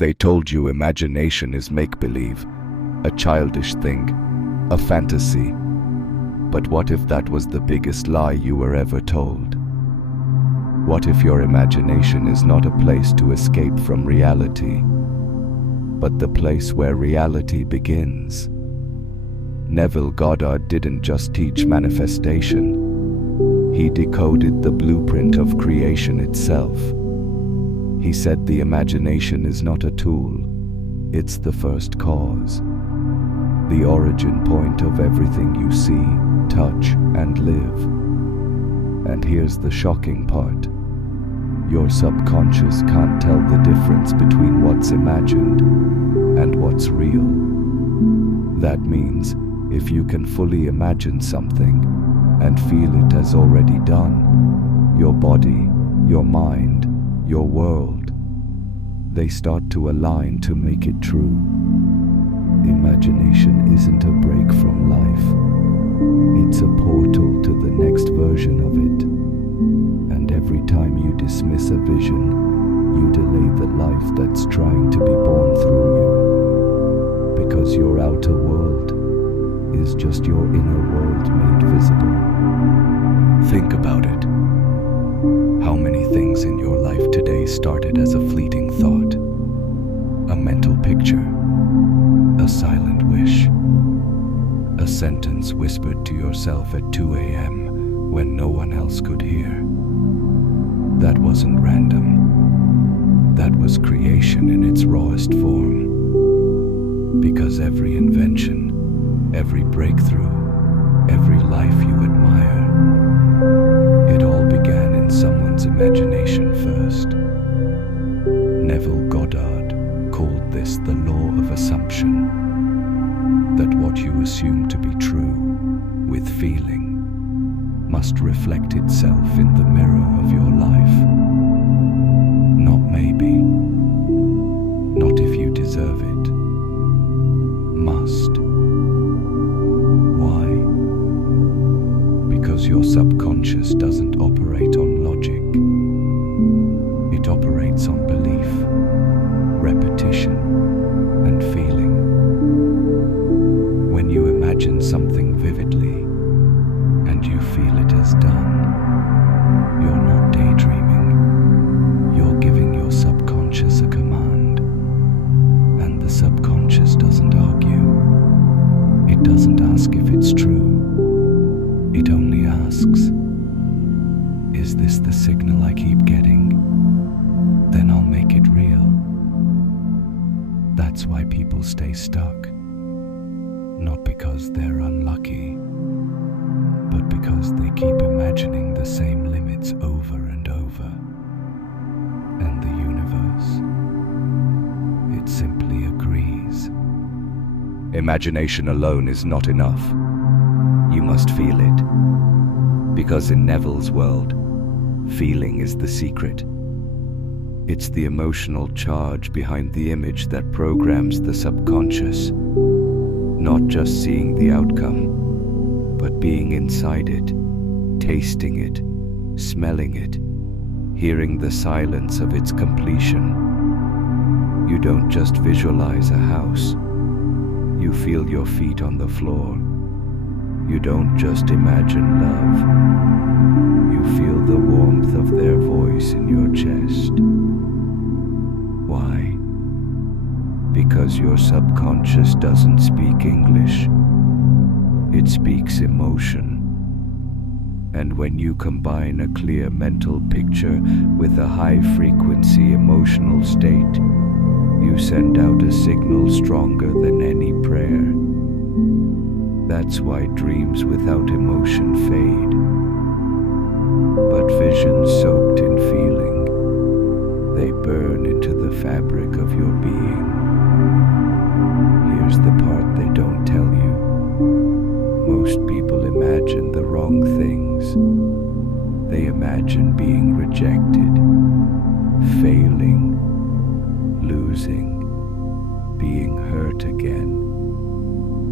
They told you imagination is make-believe, a childish thing, a fantasy. But what if that was the biggest lie you were ever told? What if your imagination is not a place to escape from reality, but the place where reality begins? Neville Goddard didn't just teach manifestation. He decoded the blueprint of creation itself. He said the imagination is not a tool, it's the first cause, the origin point of everything you see, touch, and live. And here's the shocking part. Your subconscious can't tell the difference between what's imagined and what's real. That means if you can fully imagine something and feel it as already done, your body, your mind, your world, they start to align to make it true. Imagination isn't a break from life. It's a portal to the next version of it. And every time you dismiss a vision, you delay the life that's trying to be born through you. Because your outer world is just your inner world made visible. Think about it. How many things in your life today started as a fleeting thought, a mental picture, a silent wish, a sentence whispered to yourself at 2 a.m. when no one else could hear? That wasn't random. That was creation in its rawest form. Because every invention, every breakthrough, every life you admire, it all began in someone's imagination first. Neville Goddard called this the law of assumption, that what you assume to be true with feeling must reflect itself in the mirror of your life. Not maybe, not if you deserve it, must. Why? Because your subconscious doesn't operate on logic. It operates on belief, repetition, and feeling. When you imagine something vividly and you feel it as done, you're not daydreaming. You're giving your subconscious a command. And the subconscious doesn't argue. It doesn't ask if it's true. It only asks, is this the signal I keep getting? Then I'll make it real. That's why people stay stuck. Not because they're unlucky, but because they keep imagining the same limits over and over. And the universe, it simply agrees. Imagination alone is not enough. You must feel it. Because in Neville's world, feeling is the secret. It's the emotional charge behind the image that programs the subconscious. Not just seeing the outcome, but being inside it, tasting it, smelling it, hearing the silence of its completion. You don't just visualize a house. You feel your feet on the floor. You don't just imagine love. You feel the warmth of their voice in your chest. Why? Because your subconscious doesn't speak English. It speaks emotion. And when you combine a clear mental picture with a high-frequency emotional state, you send out a signal stronger than any prayer. That's why dreams without emotion fade. But visions soaked in feeling, they burn into the fabric of your being. Here's the part they don't tell you. Most people imagine the wrong things. They imagine being rejected, failing, losing, being hurt again.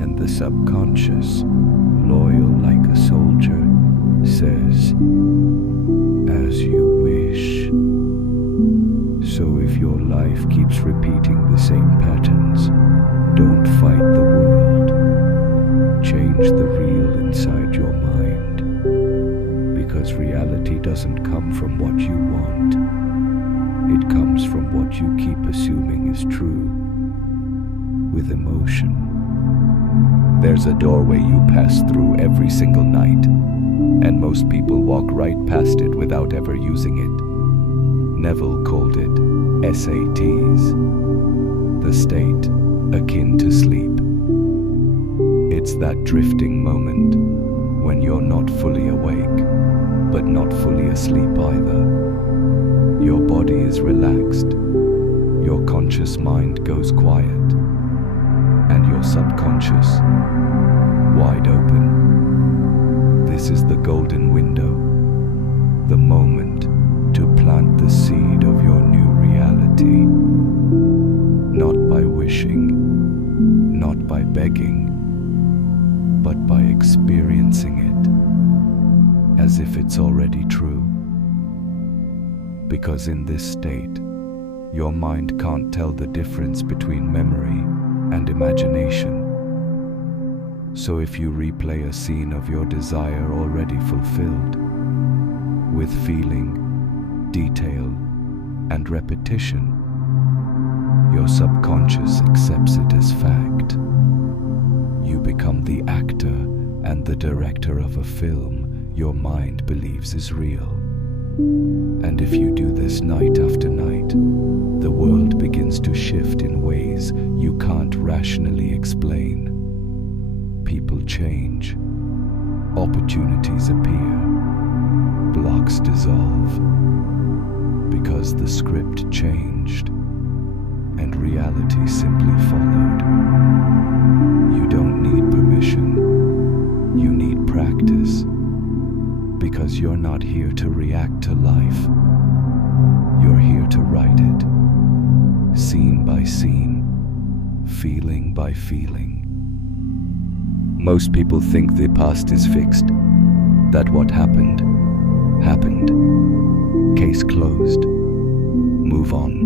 And the subconscious, loyal like a soldier, says, as you wish. So if your life keeps repeating Don't fight the world. Change the real inside your mind. Because reality doesn't come from what you want. It comes from what you keep assuming is true. With emotion. There's a doorway you pass through every single night, and most people walk right past it without ever using it. Neville called it SATs, the state akin to sleep. It's that drifting moment when you're not fully awake, but not fully asleep either. Your body is relaxed, your conscious mind goes quiet, and your subconscious wide open. This is the golden window, the moment to plant the seed of your new reality. Not by wishing, not by begging, but by experiencing it as if it's already true. Because in this state, your mind can't tell the difference between memory and imagination. So if you replay a scene of your desire already fulfilled, with feeling, detail, and repetition, your subconscious accepts it as fact. You become the actor and the director of a film your mind believes is real. And if you do this night after night, the world begins to shift in ways you can't rationally explain. People change, opportunities appear, blocks dissolve, because the script changed and reality simply followed. You don't need permission, you need practice, because you're not here to react to life. You're here to write it, scene by scene, feeling by feeling. Most people think the past is fixed, that what happened, happened. Case closed. Move on.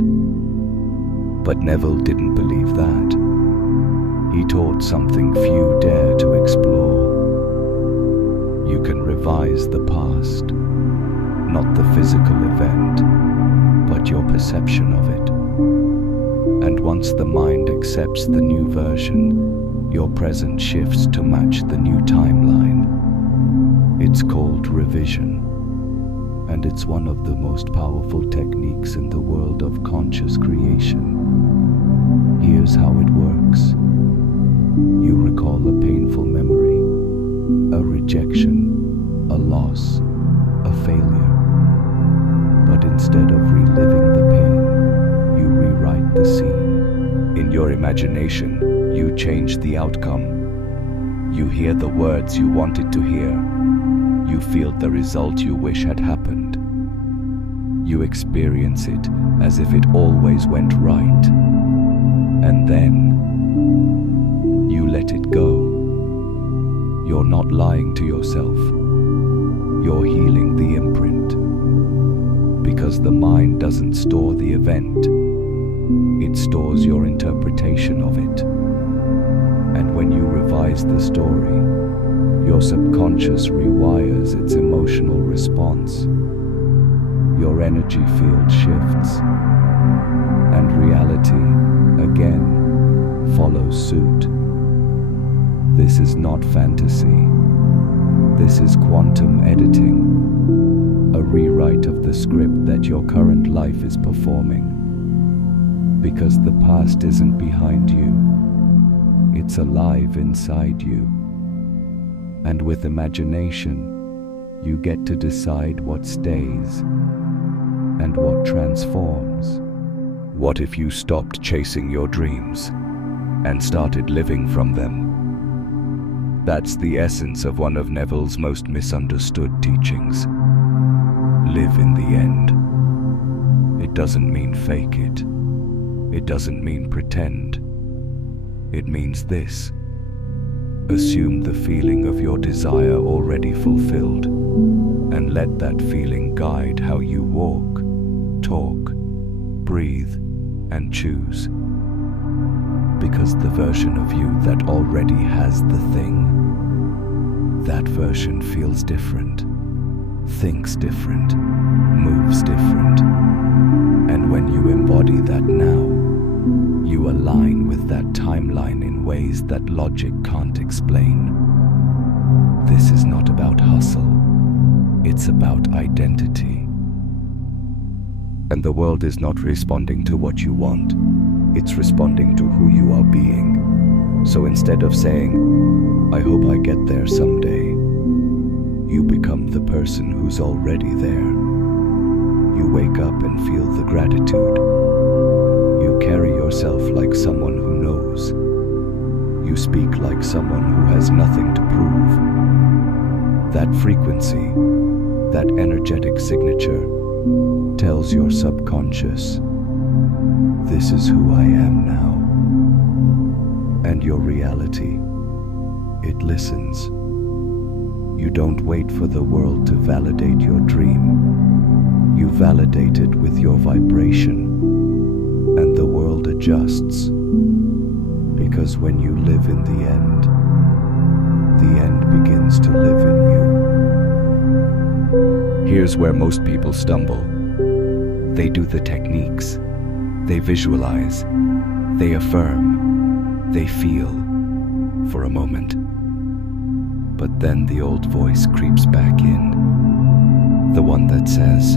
But Neville didn't believe that. He taught something few dare to explore. You can revise the past, not the physical event, but your perception of it. And once the mind accepts the new version, your present shifts to match the new timeline. It's called revision, and it's one of the most powerful techniques in the world of conscious creation. Here's how it works. You recall a painful memory, a rejection, a loss, a failure. But instead of reliving the pain, you rewrite the scene. In your imagination, you change the outcome. You hear the words you wanted to hear. You feel the result you wish had happened. You experience it as if it always went right. And then you let it go. You're not lying to yourself. You're healing the imprint. Because the mind doesn't store the event. It stores your interpretation of it. And when you revise the story, your subconscious rewires its emotional response. Your energy field shifts, and reality, again, follows suit. This is not fantasy. This is quantum editing, a rewrite of the script that your current life is performing. Because the past isn't behind you, it's alive inside you. And with imagination, you get to decide what stays and what transforms. What if you stopped chasing your dreams and started living from them? That's the essence of one of Neville's most misunderstood teachings. Live in the end. It doesn't mean fake it. It doesn't mean pretend. It means this. Assume the feeling of your desire already fulfilled, and let that feeling guide how you walk, talk, breathe, and choose. because the version of you that already has the thing, that version feels different, thinks different, moves different. And when you embody that now, you align with that timeline in ways that logic can't explain. This is not about hustle, it's about identity. And the world is not responding to what you want, it's responding to who you are being. So instead of saying, I hope I get there someday, you become the person who's already there. You wake up and feel the gratitude. You carry yourself like someone who knows. You speak like someone who has nothing to prove. That frequency, that energetic signature, tells your subconscious, this is who I am now. And your reality, it listens. You don't wait for the world to validate your dream. You validate it with your vibration, and the world adjusts. Because when you live in the end begins to live in you. Here's where most people stumble. They do the techniques. They visualize. They affirm. They feel for a moment. But then the old voice creeps back in. The one that says,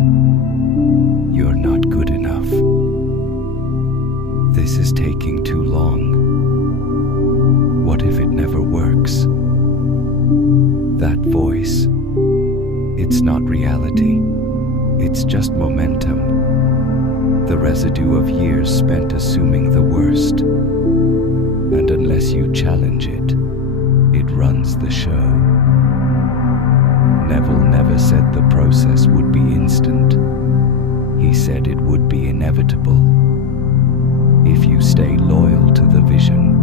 you're not good enough. This is taking too long. What if it never works? That voice, it's not reality. It's just momentum. The residue of years spent assuming the worst. And unless you challenge it, it runs the show. Neville never said the process would be instant. He said it would be inevitable. If you stay loyal to the vision.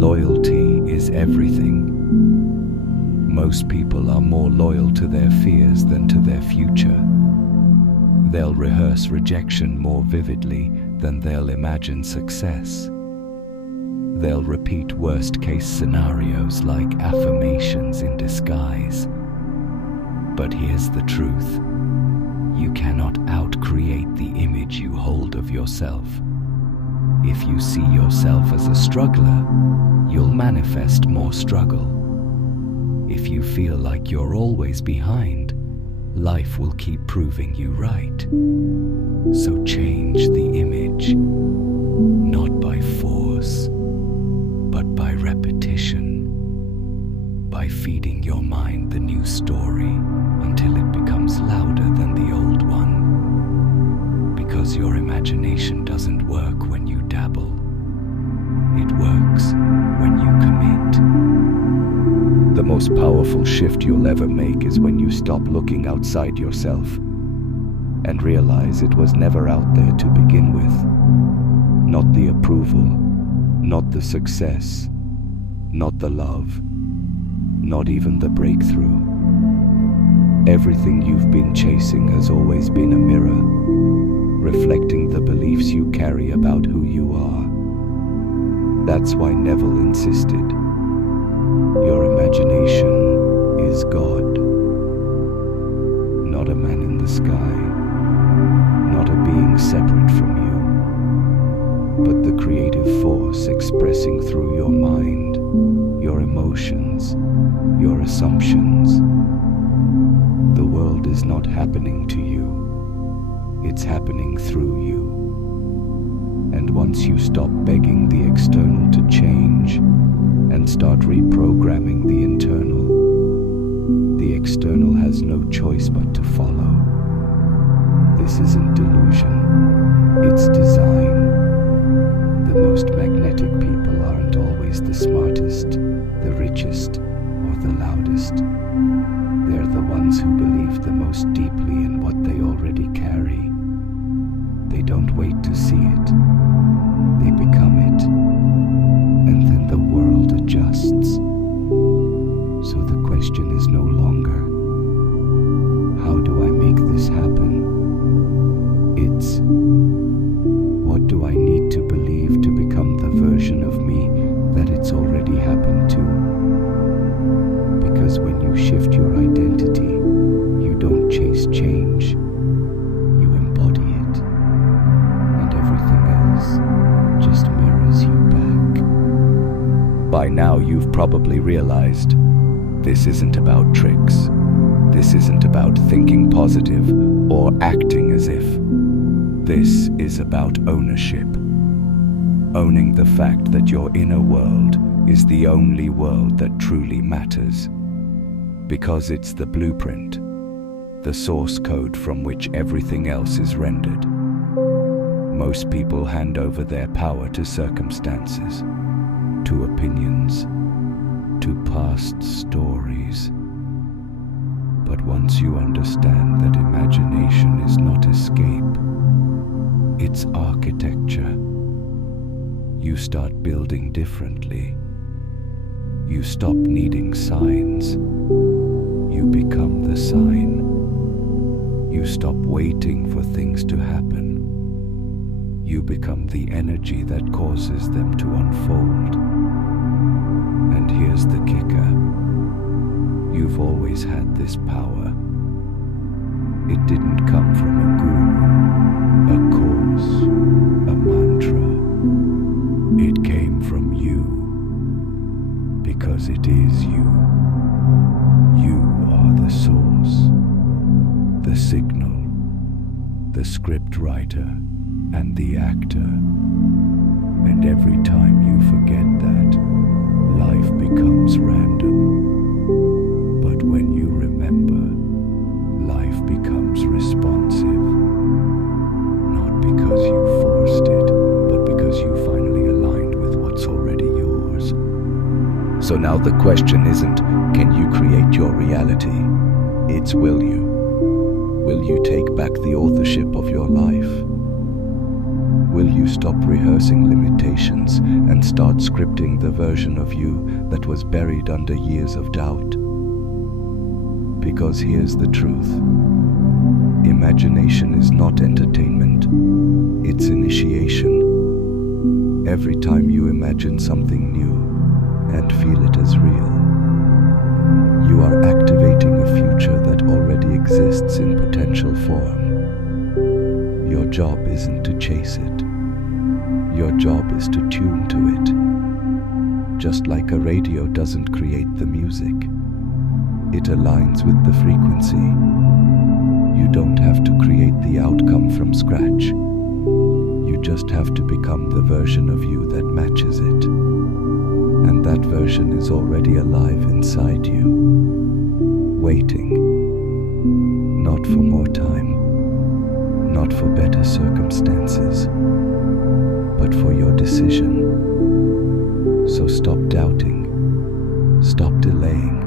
Loyalty is everything. Most people are more loyal to their fears than to their future. They'll rehearse rejection more vividly than they'll imagine success. They'll repeat worst-case scenarios like affirmations in disguise. But here's the truth. You cannot out-create the image you hold of yourself. If you see yourself as a struggler, you'll manifest more struggle. If you feel like you're always behind, life will keep proving you right. So change the image, not by force, but by repetition, by feeding your mind the new story until it becomes louder than the old one. Because your imagination doesn't work when you dabble. It works when you commit. The most powerful shift you'll ever make is when you stop looking outside yourself and realize it was never out there to begin with. Not the approval, not the success, not the love, not even the breakthrough. Everything you've been chasing has always been a mirror, reflecting the beliefs you carry about who you are. That's why Neville insisted, your imagination is God. Not a man in the sky, not a being separate from you, but the creative force expressing through your mind, your emotions, your assumptions. The world is not happening to you, it's happening through you. And once you stop begging the external to change and start reprogramming the internal, the external has no choice but to follow. This isn't delusion, it's design. The most magnetic people aren't always the smartest, the richest, or the loudest. They're the ones who believe the most deeply in what they already carry. They don't wait to see it, they become it, and then the world adjusts. So the question is no longer, how do I make this happen? It's, what do By now you've probably realized this isn't about tricks. This isn't about thinking positive or acting as if. This is about ownership. Owning the fact that your inner world is the only world that truly matters. Because it's the blueprint, the source code from which everything else is rendered. Most people hand over their power to circumstances, to opinions, to past stories. But once you understand that imagination is not escape, it's architecture, you start building differently. You stop needing signs. You become the sign. You stop waiting for things to happen. You become the energy that causes them to unfold. And here's the kicker. You've always had this power. It didn't come from a guru, a course, a mantra. It came from you, because it is you. You are the source, the signal, the script writer, and the actor. And every time you forget that, life becomes random. But when you remember, life becomes responsive. Not because you forced it, but because you finally aligned with what's already yours. So now the question isn't, can you create your reality? It's, will you? Will you take back the authorship of your life? Will you stop rehearsing limitations and start scripting the version of you that was buried under years of doubt? Because here's the truth. Imagination is not entertainment. It's initiation. Every time you imagine something new and feel it as real, you are activating a future that already exists in potential form. Your job isn't to chase it. Your job is to tune to it. Just like a radio doesn't create the music, it aligns with the frequency. You don't have to create the outcome from scratch. You just have to become the version of you that matches it. And that version is already alive inside you, waiting. Not for more time, not for better circumstances, but for your decision. So stop doubting, stop delaying,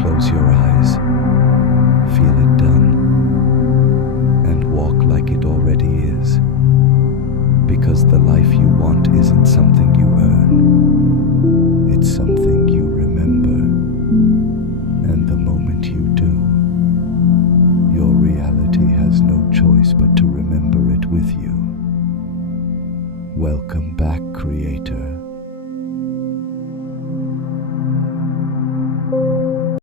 close your eyes, feel it done, and walk like it already is. Because the life you want isn't something you earn.